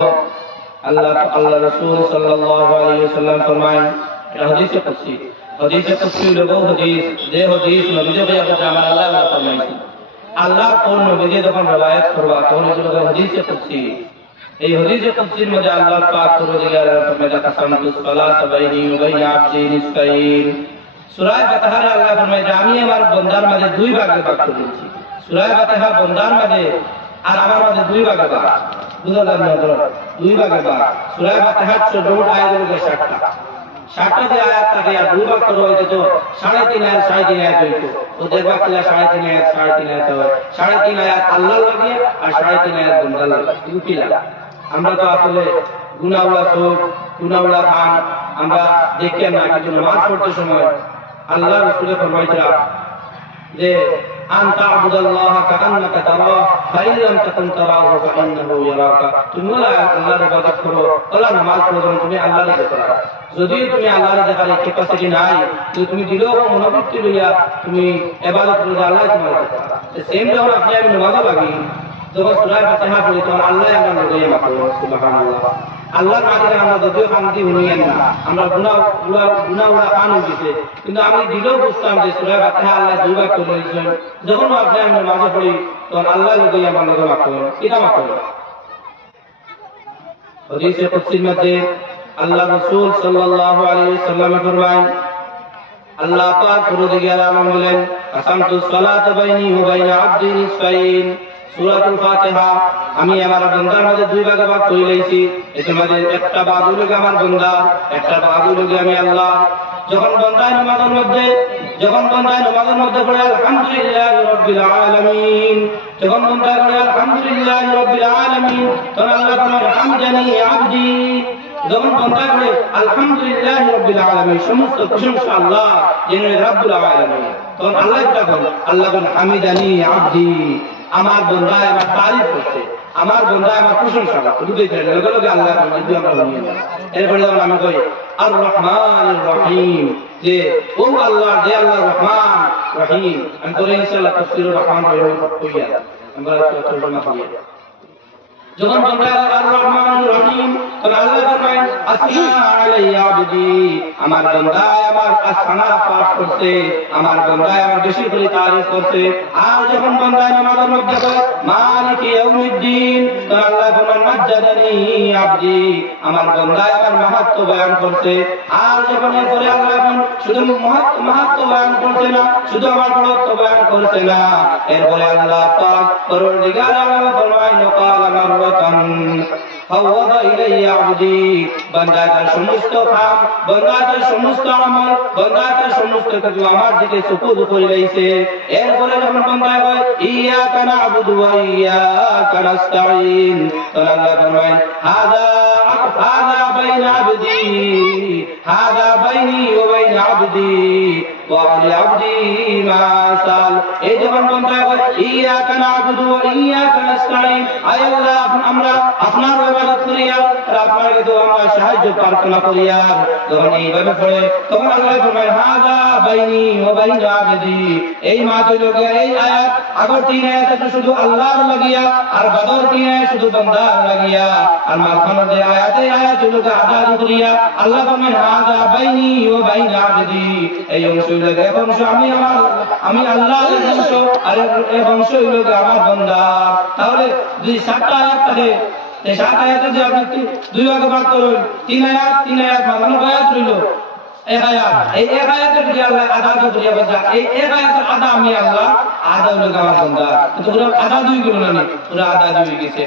আল্লাহ রাসূল সাল্লাল্লাহু আলাইহি ওয়াসাল্লাম ফরমায়, এটা হাদিসে কুদসি, হাদিসে কুদসি হলো হাদিস, যে হাদিস নবীজি কে আমার আল্লাহ ফরমাইছে। আল্লাহ কোন নবীজি যখন রওয়ায়াত করবা তখন এটা হাদিসে কুদসি। এই হাদিসে কুদসির মধ্যে আল্লাহ পাক পরওয়ারদিগার ফরমায়, কাসামতুস সালাতা বাইনি ওয়া বাইনা আবদি নিসফাইন। সূরা ফাতিহার আল্লাহ ফরমায় যে আমি আমার বান্দার মাঝে দুই ভাগে ভাগ করেছি। সূরা ফাতিহা বান্দার মাঝে আর আমার মাঝে দুই ভাগে ভাগ, বুঝা যান না? দুই ভাগে ভাগ। সূরা ফাতিহার 14 আয়াতের মধ্যে 60টা যে আয়াত থাকে আর দুই ভাগ করা হয়েছে, তো 3.5 আয়াত 3.5 আয়াত হইতো, ও দেখবা কিলা 3.5 আয়াত 3.5 আয়াত হয়। 3.5 আয়াত আল্লাহর লাগে আর 3.5 আয়াত বান্দার লাগে। কি লাগে? আমরা তো আসলে গুনাহওয়ালা চোখ, গুনাহওয়ালা কান আমরা দেখি না, কিন্তু নামাজ পড়তে সময় আল্লাহ রাসূল ফরমাইছেন যে আনতা আবুদাল্লাহ কাআন্নাকা তারা ফাইন লাম তাকুন তারাহু ফাইন্নাহু ইয়ারাকা। তুমি আল্লাহর ইবাদত করো, আল্লাহ নামাজ পড়ো, তুমি আল্লাহর দেখো। যদি তুমি আল্লাহর দেখার ক্যাপাসিটি নাই, তো তুমি দিলেও মনোবৃত্তি লইয়া তুমি ইবাদত করো, আল্লাহ তোমার দেখো। সেম যখন আপনি আমি নামাজ লাগি, যখন সূরা ফাতিহা পড়ি তখন আল্লাহ আমরা লইয়া মাখো। সুবহানাল্লাহ। আল্লাহর মাঝে আমরা যদিও শান্তি হইয়া না, আমরা গুনাহ কান হইছে, কিন্তু আমি দিলেও বুঝতাম যে সূরা ফাতিহা আল্লাহ দুইবার করে দিয়েছেন। যখন আপনি আমি নামাজে পড়ি তখন আল্লাহ লইয়া আমরা লইয়া মাখো। এটা মাখো। হাদিসে কুদসির মধ্যে আল্লাহ রাসূল সাল্লাল্লাহু আলাইহি ওয়াসাল্লাম ফরমান, আল্লাহ পাক পরওয়ারদিগার আলম বলেন, কাসামতুস সালাতা বাইনি ওয়া বাইনা আবদি নিসফাইন। সূরাতুল ফাতিহা আমি আমার বান্দার মাঝে দুই ভাগে ভাগ করে লইছি। এর মাঝে একটা ভাগ হলো আমার বান্দা, একটা ভাগ হলো আমি আল্লাহ। যখন বান্দায় নামাজের মধ্যে পড়ে আলহামদুলিল্লাহি রাব্বিল আলামিন, যখন বান্দা পড়ে আলহামদুলিল্লাহি রাব্বিল আলামিন, তখন আল্লাহ বলেন হামদানি আবদি। যখন বান্দা পড়ে আলহামদুলিল্লাহি রাব্বিল আলামিন, সমস্ত প্রশংসা আল্লাহ যিনি রব্বুল আলামিন, তখন আল্লাহ এটা বলেন, আল্লাহ বলেন হামিদানি আবদি, আমার বান্দা আমার তারিফ করছে, আমার বান্দা আমার প্রশংসা করছে। বুঝতে লগে লগে আল্লাহ যদি আমরা বলি, এরপরে যখন আমি কই আর রহমানির রহিম, যে ও আল্লাহ, যে আল্লাহ রহমান রহিম, আমি করে ইনশাআল্লাহ তাফসীরুর রহমান রহিম কইয়া আমরা তর্জমা করি। যখন বান্দা আর রহমানির রহিম, তখন আল্লাহ ফরমায় আসনা আলাইয়া আবদি, আমার বান্দা আমার আসনা পাঠ করতে, আমার বান্দা আমার বেশি করে তারিফ করতে। আর যখন বান্দা নামাজের মধ্যে বলে মালিক ইয়াউমিদ্দিন, তখন আল্লাহ ফরমান মাজ্জাদানি আবদি, আমার বান্দা আমার মাহাত্ম্য বয়ান করতে। আর যখন এরপরে আল্লাহ শুধু মাহাত্ম্য বয়ান করছে না, শুধু আমার বড়ত্ব বয়ান করছে না, এরপরে আল্লাহ পাক পরওয়ারদিগার আলম ফরমায় নকাল মাররাতান ফাওয়াদা ইলাইয়া আবদি, বান্দা তার সমস্ত কাম, বান্দা তার সমস্ত আমল, বান্দা তার সমস্ত কিছু আমার দিকে সুপুর্দ করে দিয়েছে। এরপরে যখন বান্দা কয় ইয়াকা না'বুদু ওয়া ইয়াকা নাস্তাঈন, তখন আল্লাহ ফরমায় হাযা বাইনা আবদি, হাযা বাইনি ওয়া বাইনা আবদি ওয়া লিআবদি মা সাল। এই যখন বান্দা কয় ইয়াকা না'বুদু ওয়া ইয়াকা নাস্তাঈন, আয় আল্লাহ আমরা আপনার ইবাদত করি আর আপনার কাছে আমরা সাহায্য প্রার্থনা করি, আর যখন এইভাবে পড়ে তখন আল্লাহ ফরমায় হাযা বাইনি ওয়া বাইনা আবদি। এই মাত্র লোকে এই আয়াত আগর 3 আয়াত শুধু আল্লাহর লাগিয়া, আর বাদর 3 আয়াত শুধু বান্দার লাগিয়া, আর মাঝখানে যে আয়াত এই আয়াত লোকে আদায় করিয়া আল্লাহ ফরমায় হাযা বাইনি ওয়া বাইনা আবদি। এই অংশ লোকে এখন আমি আল্লাহর অংশ, আর এই অংশ লোকে আমার বান্দা। তাহলে যদি 7টা আয়াত থাকে, এই 7 আয়াতে যে আপনি দুই ভাগে ভাগ করুন, 3 আয়াত মানে আয়াত রইল এক আয়াত, এই এক আয়াতের যে আল্লাহ আদা করিয়া বলছে, এই এক আয়াতের আদা আমি আল্লাহ, আদা হলো আমার বান্দা। কিন্তু পুরো আদা দুই গুলো না, পুরো আদা দুই গেছে।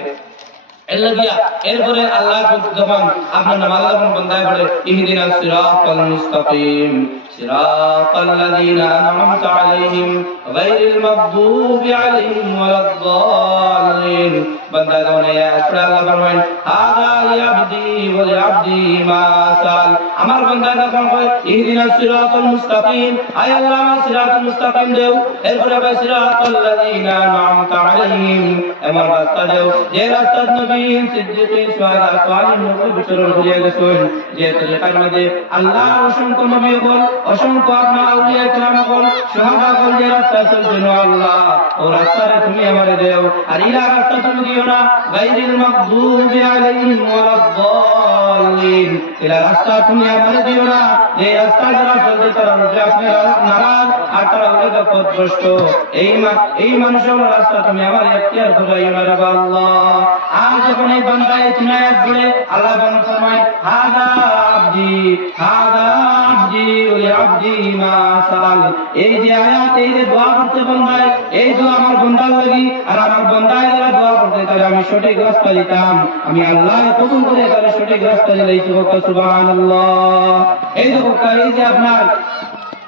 এরপরে আল্লাহ যখন আপনার নামাজ বান্দায় পড়ে ইহদিনাস সিরাতাল মুস্তাকিম সিরাতাল লাযিনা আন'আমতা আলাইহিম গায়রিল মাগদুবি আলাইহিম ওয়ালাদ-দাল্লিন, বান্দা যখন এই আয়াত পড়ে আল্লাহ ফরমায় হাযা লিআবদি ওয়া লিআবদি মা সাল, আমার বান্দা যখন কয় ইহদিনাস সিরাতাল মুস্তাকিম, আয় আল্লাহ আমার সিরাতাল মুস্তাকিম দেও, এরপরে কয় সিরাতাল লাযিনা আন'আমতা আলাইহিম, এমন রাস্তা দেও যে রাস্তা নবীন সিদ্দিকিন শুহাদা সালিহিন বিচরণ করিয়া গেছেন, যে তরিকার মধ্যে আল্লাহ অসংখ্য নবীগণ, অসংখ্য আপনার আউলিয়া কেরামগণ, শুহাদাগণ যে রাস্তা চলছেন আল্লাহ, ও রাস্তারে তুমি আমারে দেও, আর ইলা রাস্তা তুমি দিও দিও না গায়রিল মাগদুবি আলাইহিম ওয়ালাদ-দাল্লিন এলা রাস্তা তুমি আমারে দিও না যে রাস্তা যারা চলতে তারা আপনারা নারাজ আর তারা হলো পথভ্রষ্ট এই মানুষের রাস্তা তুমি আমার ইখতিয়ার করাইও না রে আল্লাহ আর যখন এই বান্দা এই চিনায়াত বলে আল্লাহ বলেন ফরমায় হাদা আবদি ওয়া আবদি মা সাল এই যে আয়াত এই যে দোয়া করতে বান্দায় এই দোয়া আমার বান্দার লাগি আর আমার বান্দায় যারা দোয়া করতে তাহলে আমি সঠিক রাস্তা দিতাম আমি আল্লাহ কবুল করে তাহলে সঠিক রাস্তা দিলেই সুবহানাল্লাহ এই যে আপনার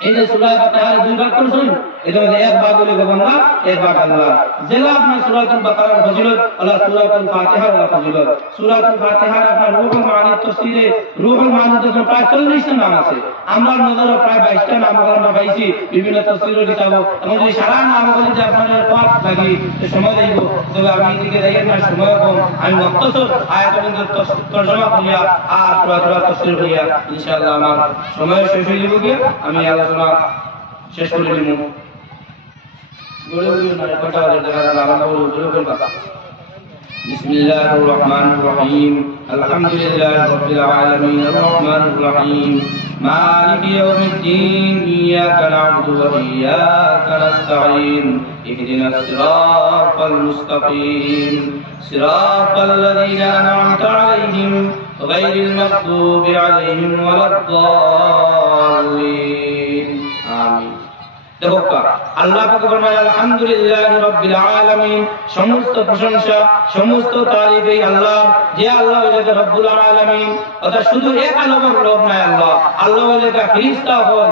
এই যে সূরা বাকারার দুই ভাগ করেছেন এটা হচ্ছে এক ভাগ হলো বান্দা এক ভাগ আল্লাহ যেটা আপনার সূরাতুল বাকারার ফজিলত আল্লাহ সূরাতুল ফাতিহার ফজিলত সূরাতুল ফাতিহার আপনার রুহুল মানি তাফসীরে রুহুল মানি তো প্রায় 40 টা নাম আছে আমরা নজরে প্রায় 22 টা নাম আমরা পাইছি বিভিন্ন তাফসীরের কিতাব এবং এই সারা নামগুলো যে আপনাদের পাঠ লাগি তো সময় লাগবে তবে আমি এদিকে দেখেন না সময় কম আমি মুক্তসর আয়াতের তরজমা করিয়া আর পুরো তাফসীর করিয়া ইনশাআল্লাহ আমার সময় শেষ হয়ে যাবে আমি আলোচনা শেষ করে দিব بسم الله الرحمن الرحيم الحمد لله رب العالمين الرحمن الرحيم مالك يوم الدين إياك نعبد وإياك نستعين اهدنا الصراط المستقيم صراط الذين أنعمت عليهم غير المغضوب عليهم ولا الضالين آمين আল্লাহ পাক ফরমায় আলহামদুলিল্লাহি রাব্বিল আলামিন সমস্ত প্রশংসা সমস্ত তারিফ এই আল্লাহ যে আল্লাহ হলো রব্বুল আলামিন অর্থাৎ শুধু এক আল্লাহর লোক নয় আল্লাহ হলো ফেরেশতা